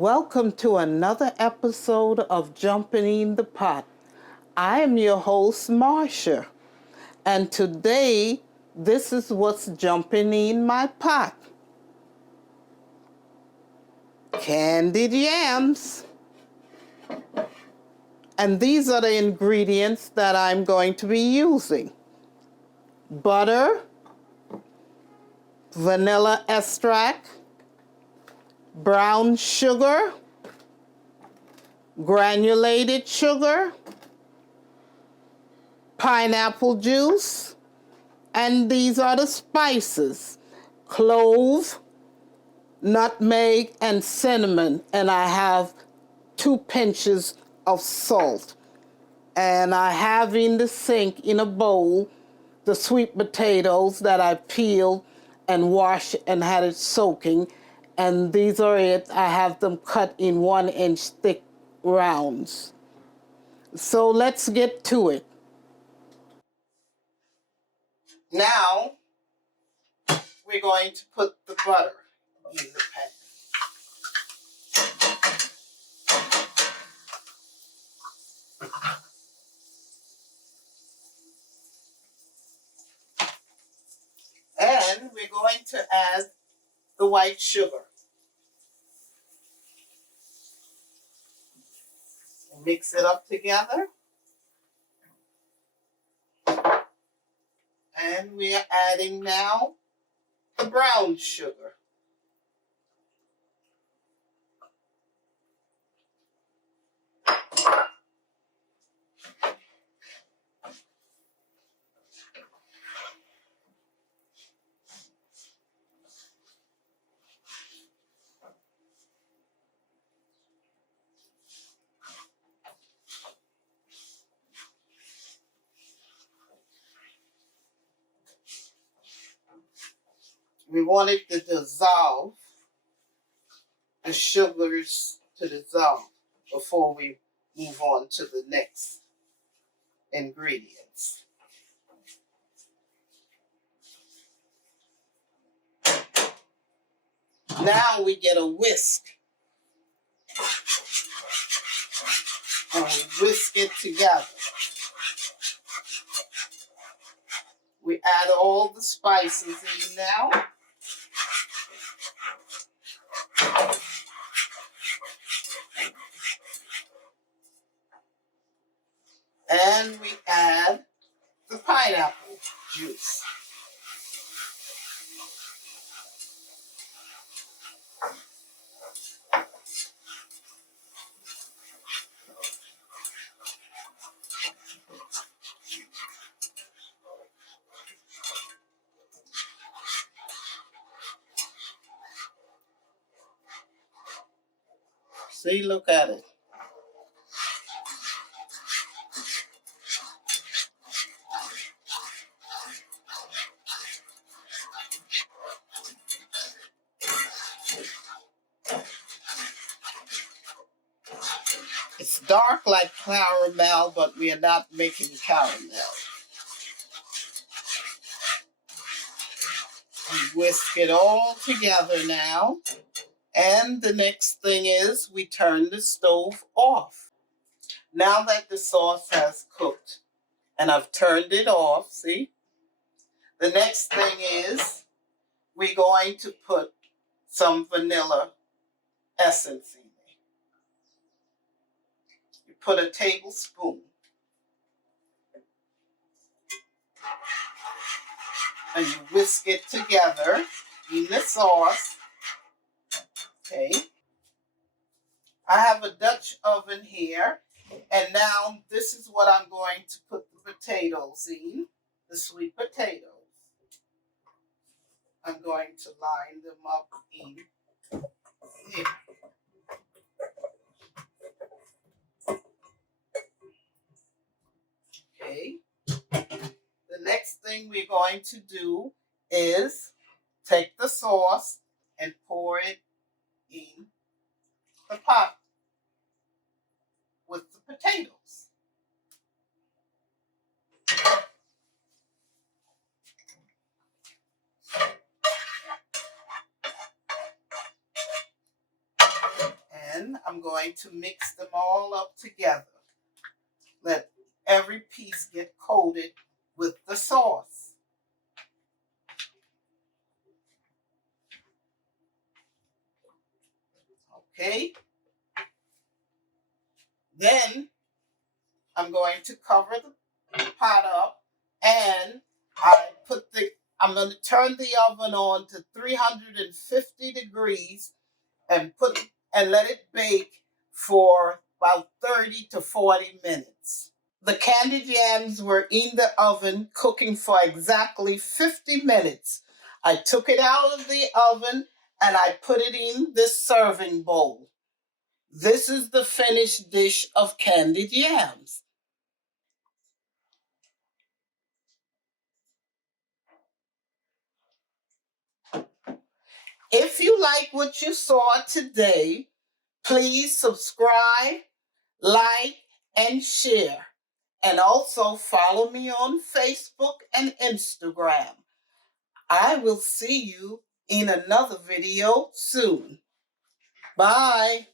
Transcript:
Welcome to another episode of Jumping in the Pot. I am your host, Marcia, and today this is what's jumping in my pot. Candied yams. And these are the ingredients that I'm going to be using. Butter, vanilla extract, brown sugar, granulated sugar, pineapple juice, and these are the spices: clove, nutmeg, and cinnamon. And I have 2 pinches of salt. And I have in the sink in a bowl the sweet potatoes that I peeled and washed and had it soaking. And these are it. I have them cut in 1-inch thick rounds. So let's get to it. Now, we're going to put the butter in the pan. And we're going to add the white sugar. Mix it up together. And we are adding now the brown sugar. We want it to dissolve, the sugars to dissolve before we move on to the next ingredients. Now we get a whisk. And we whisk it together. We add all the spices in now. And we add the pineapple juice. See, look at it. It's dark like caramel, but we are not making caramel. We whisk it all together now. And the next thing is we turn the stove off. Now that the sauce has cooked and I've turned it off, see? The next thing is we're going to put some vanilla essence in there. You put a tablespoon. And you whisk it together in the sauce. Okay. I have a Dutch oven here. And now this is what I'm going to put the potatoes in, the sweet potatoes. I'm going to line them up in here. Okay. The next thing we're going to do is take the sauce and pour it in the pot with the potatoes. Then I'm going to mix them all up together. Let every piece get coated with the sauce. Okay? Then I'm going to cover the pot up, and I'm going to turn the oven on to 350 degrees and let it bake for about 30 to 40 minutes. The candied yams were in the oven cooking for exactly 50 minutes. I took it out of the oven and I put it in this serving bowl. This is the finished dish of candied yams. If you like what you saw today, please subscribe, like, and share. And also follow me on Facebook and Instagram. I will see you in another video soon. Bye.